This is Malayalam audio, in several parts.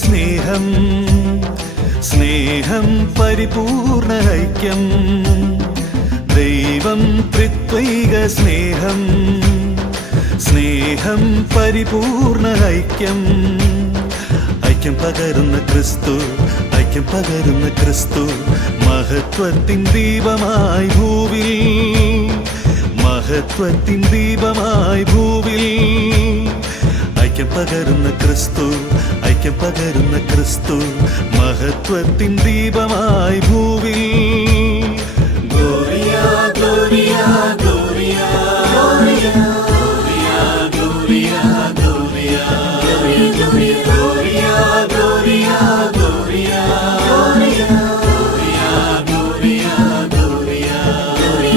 സ്നേഹം സ്നേഹം പരിപൂർണ ഐക്യം ദൈവം ത്രിത്വൈക സ്നേഹം സ്നേഹം പരിപൂർണ ഐക്യം ഐക്യം പകരുന്ന ക്രിസ്തു ഐക്യം പകരുന്ന ക്രിസ്തു മഹത്വത്തിൻ ദീപമായി ഭൂവിൽ മഹത്വത്തിൻ ദീപമായി ഭൂവിൽ ഐക്യം പകരുന്ന ക്രിസ്തു ഐക്യം പകരുന്ന ക്രിസ്തു മഹത്വത്തിൻ ദീപമായി ഭൂവിൽ Gloria gloria gloria gloria gloria gloria gloria gloria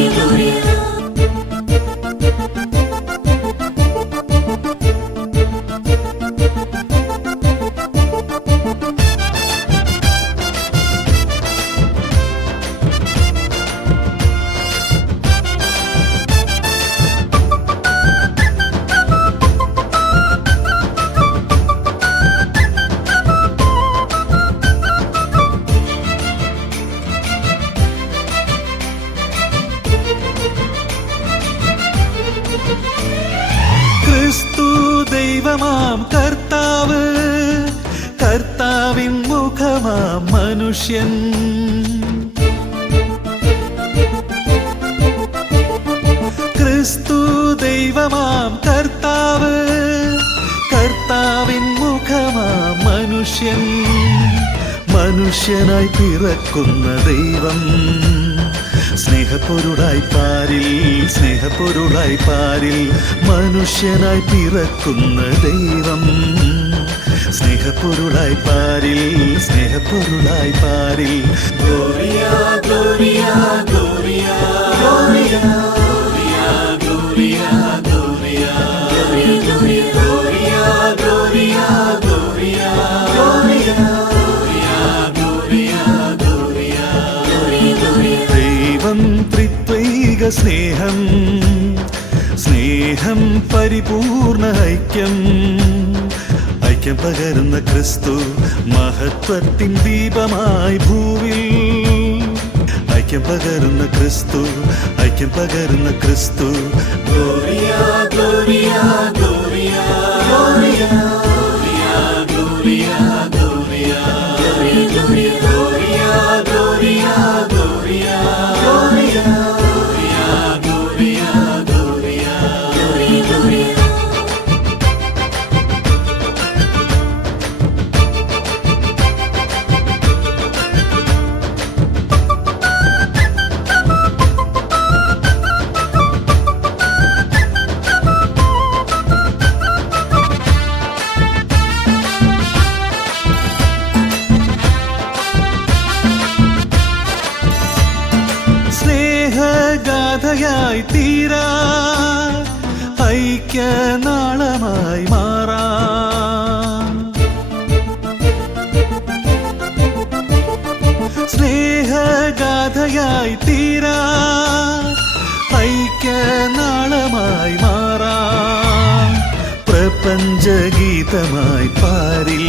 Gloria ക്രിസ്തു ദൈവമാം കർത്താവ് കർത്താവിൻ മുഖമാം മനുഷ്യൻ ക്രിസ്തു ദൈവമാം കർത്താവ് കർത്താവിൻ മുഖമാം മനുഷ്യൻ മനുഷ്യനായി പിറക്കുന്ന ദൈവം സ്നേഹപ്പൊരുളായി പാരിൽ സ്നേഹപ്പൊരുളായി പാരിൽ മനുഷ്യനായി പിറക്കുന്ന ദൈവം സ്നേഹപ്പൊരുളായി പാരിൽ സ്നേഹപ്പൊരുളായി പാരിൽ Gloria gloria gloria gloria gloria gloria gloria gloria gloria ദൈവം ത്രിത്വൈക സ്നേഹം സ്നേഹം പരിപൂർണ ഐക്യം ഐക്യം പകരുന്ന ക്രിസ്തു മഹത്വത്തിൻ ദീപമായി ഭൂവിൽ ഐക്യം പകരുന്ന ക്രിസ്തു ഐക്യം പകരുന്ന ക്രിസ്തു gloria gloria gloria gloria gloria gloria സ്നേഹഗാഥയായി തീരാ ഐക്യനാളമായി മാറാം സ്നേഹഗാഥയായി തീരാ ഐക്യനാളമായി മാറാം പ്രപഞ്ചഗീതമായി പാരിൽ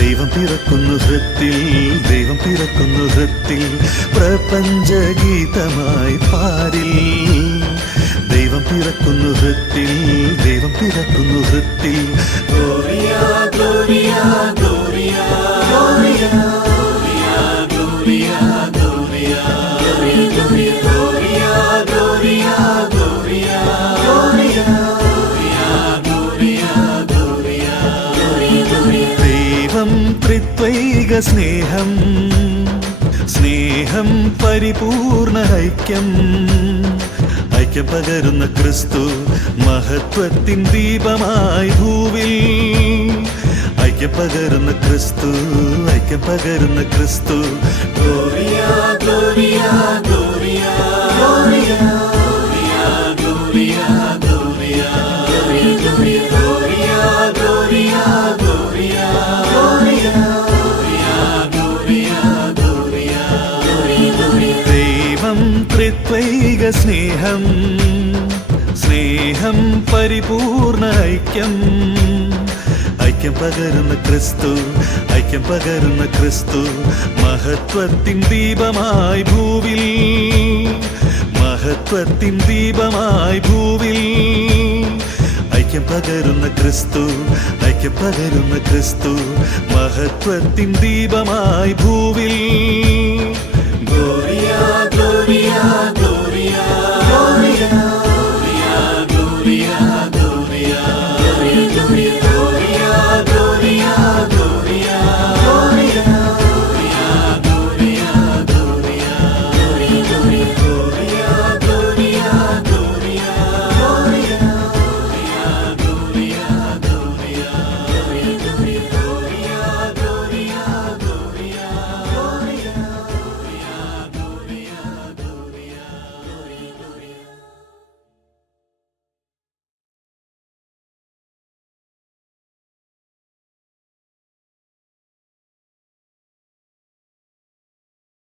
ദൈവം പിറക്കുന്നു ഹൃത്തിൽ ദൈവം പിറക്കുന്നു ഹൃത്തിൽ പ്രപഞ്ചഗീതമായി പാരിൽ ദൈവം പിറക്കുന്നു ഹൃത്തിൽ ദൈവം പിറക്കുന്നു ഹൃത്തിൽ gloria gloria gloria gloria gloria gloria gloria gloria gloria ദൈവം ത്രിത്വൈക സ്നേഹം സ്നേഹം പരിപൂർണ ഐക്യം ഐക്യം പകരുന്ന ക്രിസ്തു മഹത്വത്തിൻ ദീപമായി ഭൂവിൽ ഐക്യം പകരുന്ന ക്രിസ്തു ഐക്യം പകരുന്ന ക്രിസ്തു gloria gloria gloria gloria gloria gloria gloria gloria ദൈവം ത്രിത്വൈക സ്നേഹം സ്നേഹം പരിപൂർണ ഐക്യം ഐക്യം പകരുന്ന ക്രിസ്തു, ഐക്യം പകരുന്ന ക്രിസ്തു, മഹത്വത്തിൻ ദീപമായി ഭൂവിൽ, മഹത്വത്തിൻ ദീപമായി ഭൂവിൽ. ഐക്യം പകരുന്ന ക്രിസ്തു, ഐക്യം പകരുന്ന ക്രിസ്തു, മഹത്വത്തിൻ ദീപമായി ഭൂവിൽ.